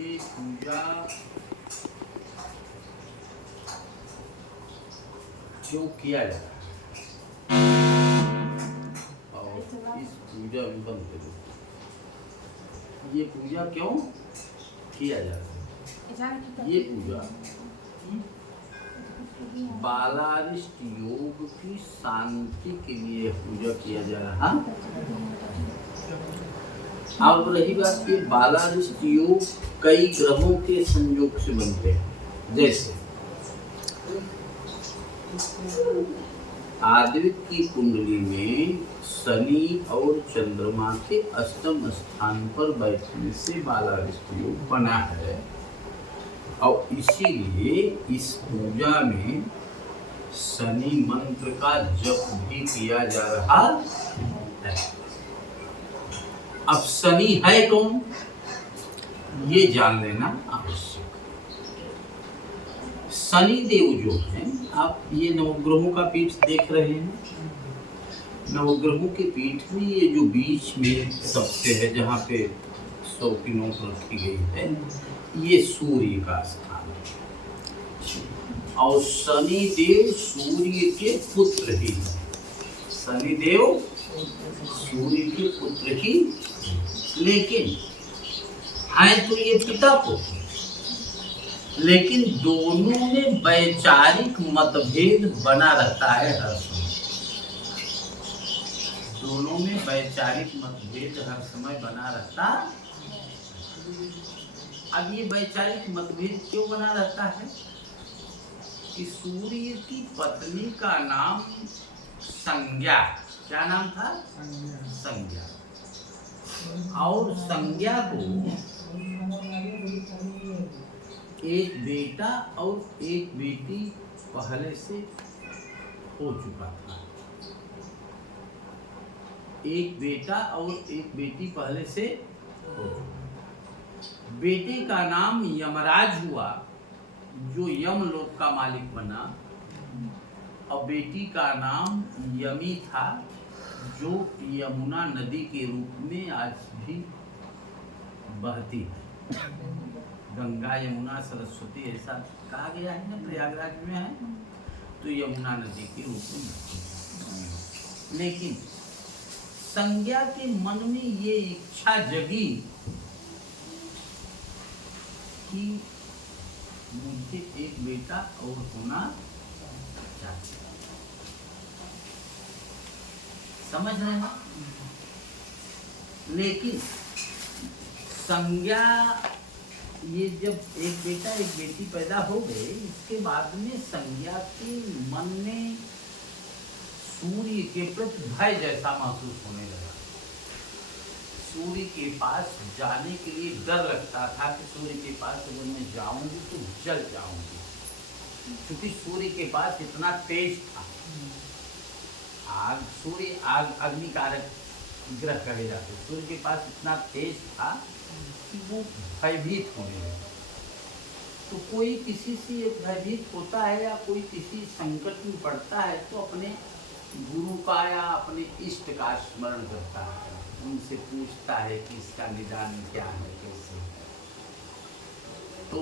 ये पूजा क्यों किया जाता है और इस पूजा में बंद करो। ये पूजा क्यों किया जाता है? ये पूजा बालारिष्ट योग की शांति के लिए पूजा किया जा रहा। अब रही बात कि बालारिष्ट योग कई ग्रहों के संयोग से बनते हैं। जैसे आदित्य की कुंडली में शनि और चंद्रमा के अष्टम स्थान पर बैठने से बालारिष्ट योग बना है और इसीलिए इस पूजा में शनि मंत्र का जप भी किया जा रहा है। अब शनि है कौन ये जान लेना आवश्यक। शनि देव जो है, आप ये नवग्रहों का पीठ देख रहे हैं। नवग्रहों के पीठ में ये जो बीच में सबसे है जहाँ पे 100 की नोट रखी गई है, ये सूर्य का स्थान है और शनि देव सूर्य के पुत्र ही है। शनि देव सूर्य के पुत्र ही, लेकिन है तो ये पिता पुत्र, लेकिन दोनों में वैचारिक मतभेद बना रहता है हर समय। दोनों में वैचारिक मतभेद हर समय बना रहता। अब ये वैचारिक मतभेद क्यों बना रहता है कि सूर्य की पत्नी का नाम संज्ञा, क्या नाम था? संज्ञा। और संज्ञा को एक बेटा और एक बेटी पहले से हो चुका था। एक बेटा और एक बेटी पहले से हो चुका। बेटे का नाम यमराज हुआ जो यमलोक का मालिक बना, और बेटी का नाम यमी था जो यमुना नदी के रूप में आज भी बहती है। गंगा यमुना सरस्वती ऐसा कहा गया है ना, प्रयागराज में है, तो यमुना नदी के रूप में बहती है। लेकिन संज्ञा के मन में ये इच्छा जगी कि मुझे एक बेटा और होना चाहिए। समझ रहे हैं? लेकिन संज्ञा ये जब एक बेटा एक बेटी पैदा हो गए, इसके बाद में संज्ञा के मन में सूर्य के प्रति भय जैसा महसूस होने लगा। सूर्य के पास जाने के लिए डर लगता था कि सूर्य के पास अगर मैं जाऊंगी तो जल जाऊंगी, क्योंकि सूर्य के पास इतना तेज था। आग, सूर्य आग अग्नि कारक ग्रह कहे जाते। सूर्य के पास इतना तेज था कि वो भयभीत होने लगा। तो कोई किसी से भयभीत होता है या कोई किसी संकट में पड़ता है तो अपने गुरु का या अपने इष्ट का स्मरण करता है, उनसे पूछता है कि इसका निदान क्या है, कैसे। तो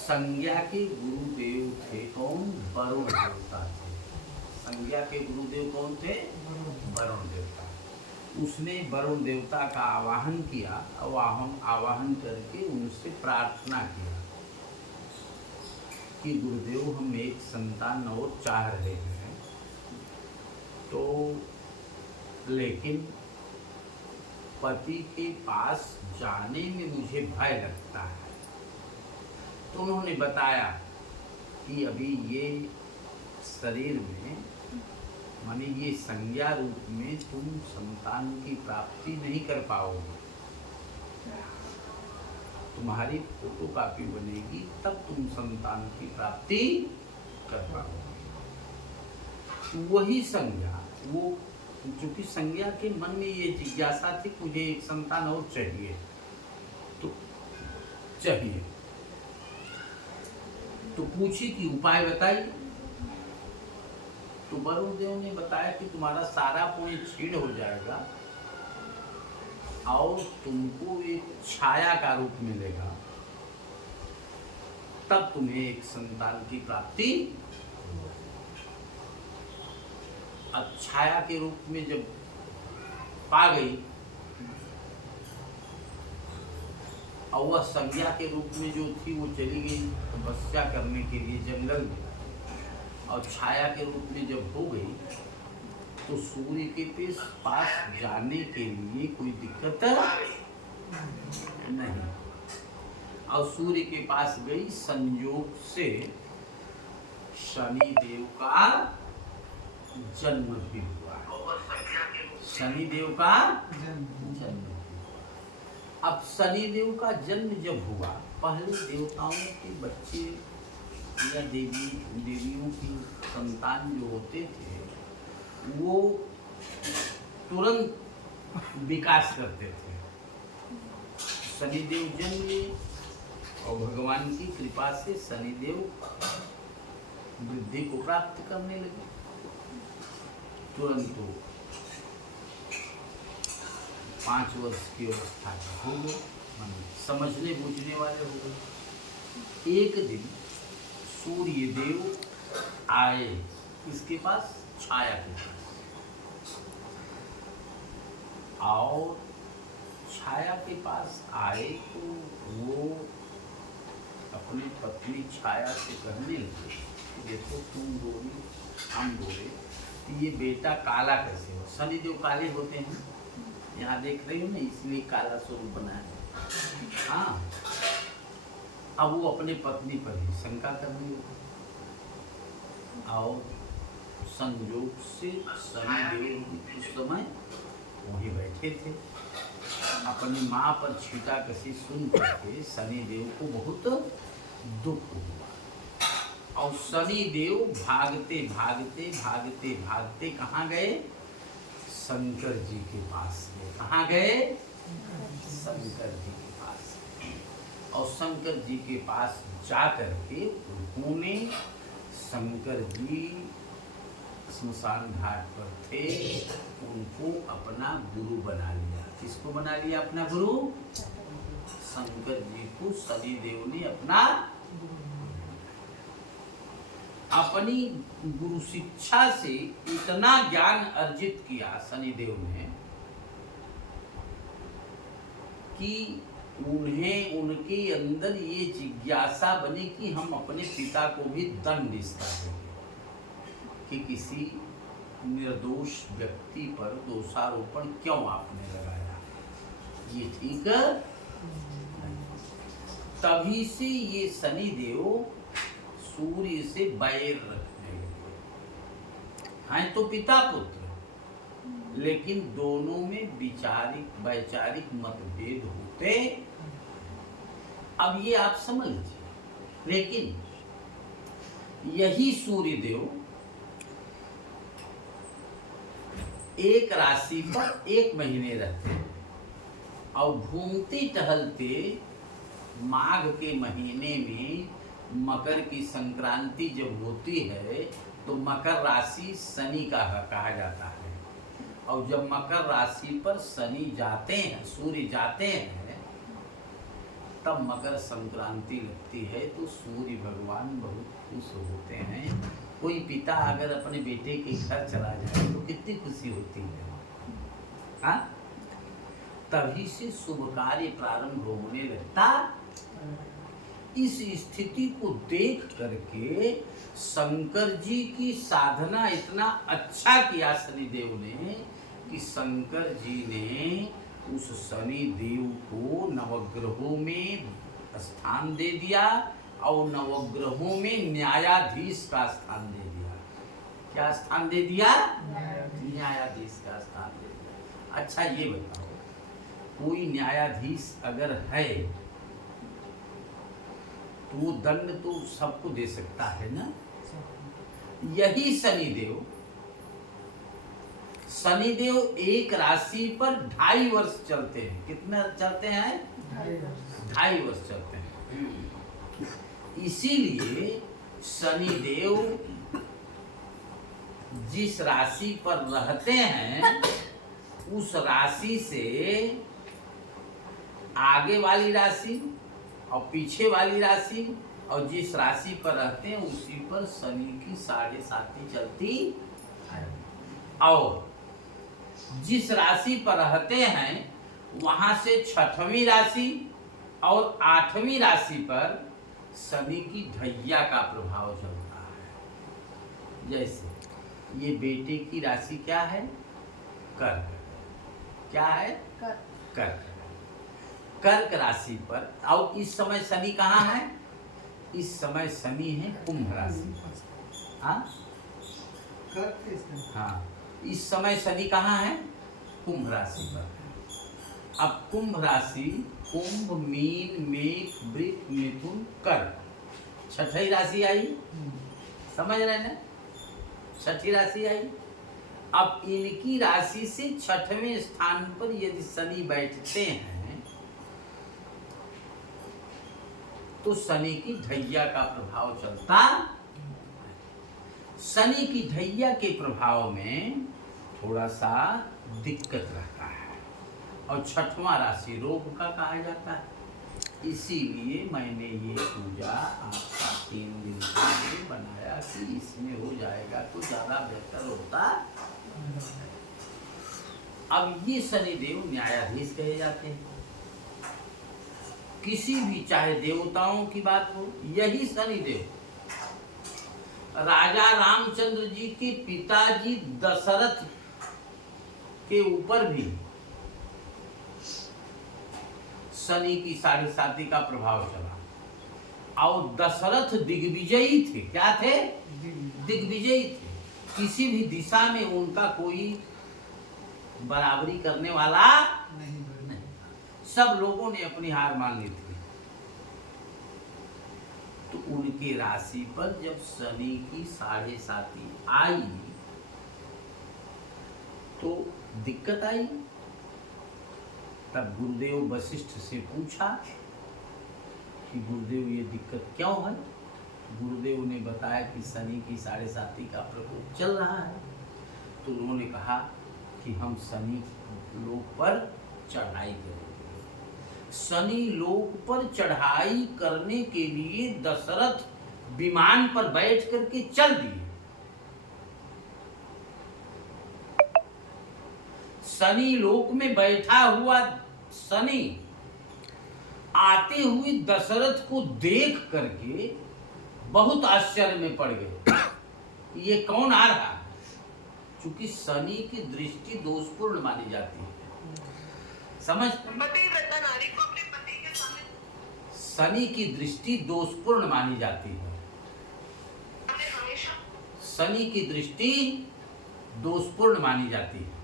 संज्ञा के गुरुदेव थे कौन? वरुण देवता थे। संज्ञा के गुरुदेव कौन थे? वरुण देवता। उसने वरुण देवता का आवाहन किया, आवाहन करके उनसे प्रार्थना किया कि गुरुदेव हम एक संतान और चाह रहे हैं, तो लेकिन पति के पास जाने में मुझे भय लगता है। तो उन्होंने बताया कि अभी ये शरीर में, माने ये संज्ञा रूप में तुम संतान की प्राप्ति नहीं कर पाओगे। तुम्हारी फोटोकॉपी बनेगी तब तुम संतान की प्राप्ति कर पाओगे। तो वही संज्ञा, वो चूंकि संज्ञा के मन में ये जिज्ञासा थी मुझे एक संतान और चाहिए, तो चाहिए तो पूछी कि उपाय बताइए। तो वरुण देव ने बताया कि तुम्हारा सारा पुण्य क्षीण हो जाएगा और तुमको एक छाया का रूप मिलेगा, तब तुम्हें एक संतान की प्राप्ति। अब छाया के रूप में जब पा गई और वह संज्ञा के रूप में जो थी वो चली गई तपस्या करने के लिए जंगल में, और छाया के रूप में जब हो गई तो सूर्य के पास जाने के लिए कोई दिक्कत नहीं। और सूर्य के पास गई, संयोग से शनि देव का जन्म भी हुआ। शनि देव का जन्म। अब शनि देव का जन्म जब हुआ, पहले देवताओं के बच्चे या देवियों की संतान जो होते थे वो तुरंत विकास करते थे। शनिदेव जन्म लिए और भगवान की कृपा से शनिदेव वृद्धि को प्राप्त करने लगे। तुरंत 5 वर्ष की अवस्था हो गए, समझने बूझने वाले हो गए। एक दिन सूर्य देव आए इसके पास, छाया के पास, और छाया के पास आए तो वो अपनी पत्नी छाया से कहने लगे, देखो तुम बोले हम बोले, ये बेटा काला कैसे हो? शनिदेव काले होते हैं, यहाँ देख रही हो ना, इसलिए काला स्वरूप बना है। हाँ, अब वो अपने पत्नी पर ही शंका करने लगे, और संयोग से शनिदेव उस समय वहीं बैठे थे। अपनी माँ पर छीटा कसी सुन करके शनिदेव को बहुत दुख हुआ, और शनिदेव भागते भागते भागते भागते कहाँ गए? शंकर जी के पास गए। कहाँ गए? शंकर जी के पास। और शंकर जी के पास जा करके उन्होंने, शंकर जी स्मशान घाट पर थे, उनको अपना गुरु बना लिया। किसको बना लिया अपना गुरु? शंकर जी को शनिदेव ने अपनी गुरु शिक्षा से इतना ज्ञान अर्जित किया शनिदेव ने कि उन्हें, उनके अंदर ये जिज्ञासा बनी कि हम अपने पिता को भी दंड इसका देंगे कि किसी निर्दोष व्यक्ति पर दोषारोपण क्यों आपने लगाया, ये ठीक नहीं। तभी से ये शनिदेव सूर्य से बैर रखने लगे। हैं तो पिता पुत्र, लेकिन दोनों में वैचारिक मतभेद होते। अब ये आप समझ लीजिए, लेकिन यही सूर्य देव एक राशि पर 1 महीने रहते हैं, और घूमते टहलते माघ के महीने में मकर की संक्रांति जब होती है तो मकर राशि शनि का कहा जाता है। और जब मकर राशि पर शनि जाते हैं, सूर्य जाते हैं, तब मकर संक्रांति लगती है तो सूर्य भगवान बहुत खुश होते हैं। कोई पिता अगर अपने बेटे के घर चला जाए तो कितनी खुशी होती है। हाँ, तभी से शुभ कार्य प्रारंभ होने लगता। इस स्थिति को देख करके शंकर जी की साधना इतना अच्छा किया शनिदेव ने कि शंकर जी ने उस शनिदेव को नवग्रहों में स्थान दे दिया, और नवग्रहों में न्यायाधीश का स्थान दे दिया। क्या स्थान दे दिया? न्यायाधीश का स्थान दे दिया। अच्छा ये बताओ, कोई न्यायाधीश अगर है तो वो दंड तो सबको दे सकता है ना। यही शनिदेव एक राशि पर 2.5 वर्ष चलते हैं। कितना चलते हैं? 2.5 वर्ष चलते हैं। इसीलिए शनिदेव जिस राशि पर रहते हैं उस राशि से आगे वाली राशि और पीछे वाली राशि और जिस राशि पर रहते हैं उसी पर शनि की 7.5 चलती है। और जिस राशि पर रहते हैं वहां से 6वीं राशि और 8वीं राशि पर शनि की ढैया का प्रभाव चलता है। जैसे ये बेटे की राशि क्या है? कर्क। क्या है? कर्क। कर्क राशि पर। और इस समय शनि कहाँ है? इस समय शनि है कुंभ राशि। हाँ, हाँ, इस समय शनि कहाँ है? कुंभ राशि पर। अब कुंभ राशि, कुंभ, मीन, मेष, वृष, मिथुन, कर्क, 6ठी राशि आई। समझ रहे हैं? 6ठी राशि आई। अब इनकी राशि से 6वें स्थान पर यदि शनि बैठते हैं तो शनि की ढैया का प्रभाव चलता। शनि की ढैया के प्रभाव में थोड़ा सा दिक्कत रहता है। और 6वां राशि रोग का कहा जाता है। इसीलिए मैंने ये पूजा आपका 3 दिन के लिए बनाया कि इसमें हो जाएगा तो ज्यादा बेहतर होता। अब ये शनिदेव न्यायाधीश कहे जाते हैं। किसी भी, चाहे देवताओं की बात हो, यही शनिदेव राजा रामचंद्र जी के पिताजी दशरथ के ऊपर भी शनि की 7.5 का प्रभाव चला। और दशरथ दिग्विजयी थे। क्या थे? दिग्विजयी थे। किसी भी दिशा में उनका कोई बराबरी करने वाला नहीं। सब लोगों ने अपनी हार मान ली थी। तो उनके राशि पर जब शनि की 7.5 आई तो दिक्कत आई। तब गुरुदेव वशिष्ठ से पूछा कि गुरुदेव ये दिक्कत क्यों है? गुरुदेव ने बताया कि शनि की 7.5 का प्रकोप चल रहा है। तो उन्होंने कहा कि हम शनि लोक पर चढ़ाई करेंगे। शनि लोक पर चढ़ाई करने के लिए दशरथ विमान पर बैठ करके चल दिए। शनि लोक में बैठा हुआ शनि आते हुए दशरथ को देख करके बहुत आश्चर्य में पड़ गए। ये कौन आ रहा है? क्योंकि शनि की दृष्टि दोषपूर्ण मानी जाती है। समझ? शनि की दृष्टि दोषपूर्ण मानी जाती है। शनि की दृष्टि दोषपूर्ण मानी जाती है।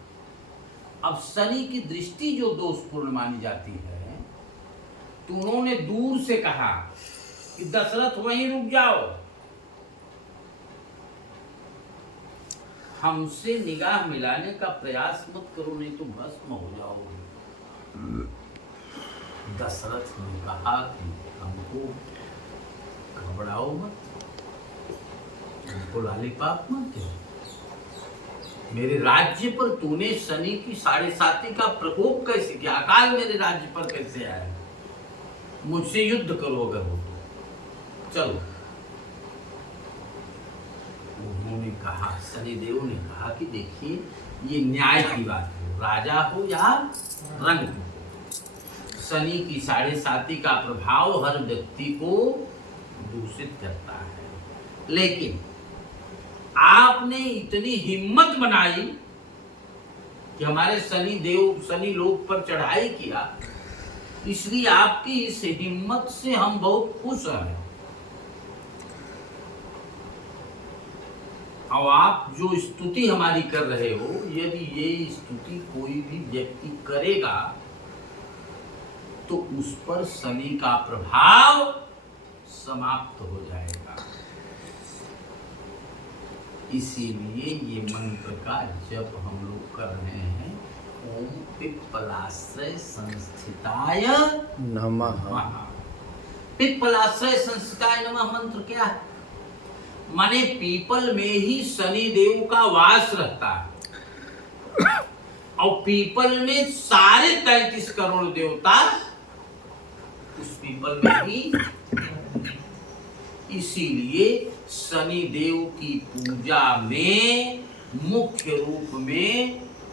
अब शनि की दृष्टि जो दोषपूर्ण मानी जाती है तो उन्होंने दूर से कहा कि दशरथ वहीं रुक जाओ, हमसे निगाह मिलाने का प्रयास मत करो, नहीं तो भस्म हो जाओगे। दशरथ ने कहा कि हमको घबराओ मत, हमको लालीपाप मत दो। मेरे राज्य पर तूने शनि की 7.5 का प्रकोप कैसे किया? अकाल मेरे राज्य पर कैसे आया? मुझसे युद्ध करो अगर हो तो। चलो, उन्होंने कहा, शनिदेव ने कहा कि देखिए ये न्याय की बात है, राजा हो या रंग हो, शनि की 7.5 का प्रभाव हर व्यक्ति को दूषित करता है। लेकिन आपने इतनी हिम्मत बनाई कि हमारे शनि देव शनि लोक पर चढ़ाई किया, इसलिए आपकी इस हिम्मत से हम बहुत खुश हैं। और आप जो स्तुति हमारी कर रहे हो, यदि ये स्तुति कोई भी व्यक्ति करेगा तो उस पर शनि का प्रभाव समाप्त हो जाएगा। इसीलिए ये मंत्र का जप हम लोग कर रहे हैं। ओम पिप्पलाश्रय संस्थिताय नमः। पिप्पलाश्रय संस्थिताय नमः मंत्र क्या है? माने पीपल में ही शनि देव का वास रहता है और पीपल में सारे 33 करोड़ देवता उस पीपल में ही। इसीलिए शनि देव की पूजा में मुख्य रूप में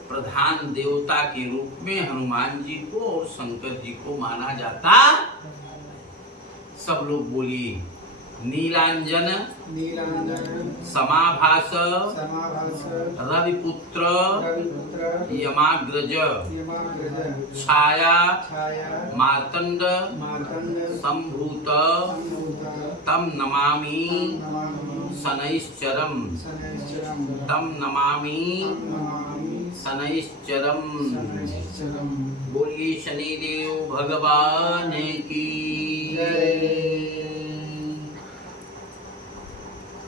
प्रधान देवता के रूप में हनुमान जी को और शंकर जी को माना जाता। सब लोग बोलिए, नीलांजन समाभास रविपुत्र यमाग्रज छाया मार्तंड संभूत तम नमामि शनैश्चरम तम नमामि शनैश्चरम। बोलिए शनिदेव भगवान की जय।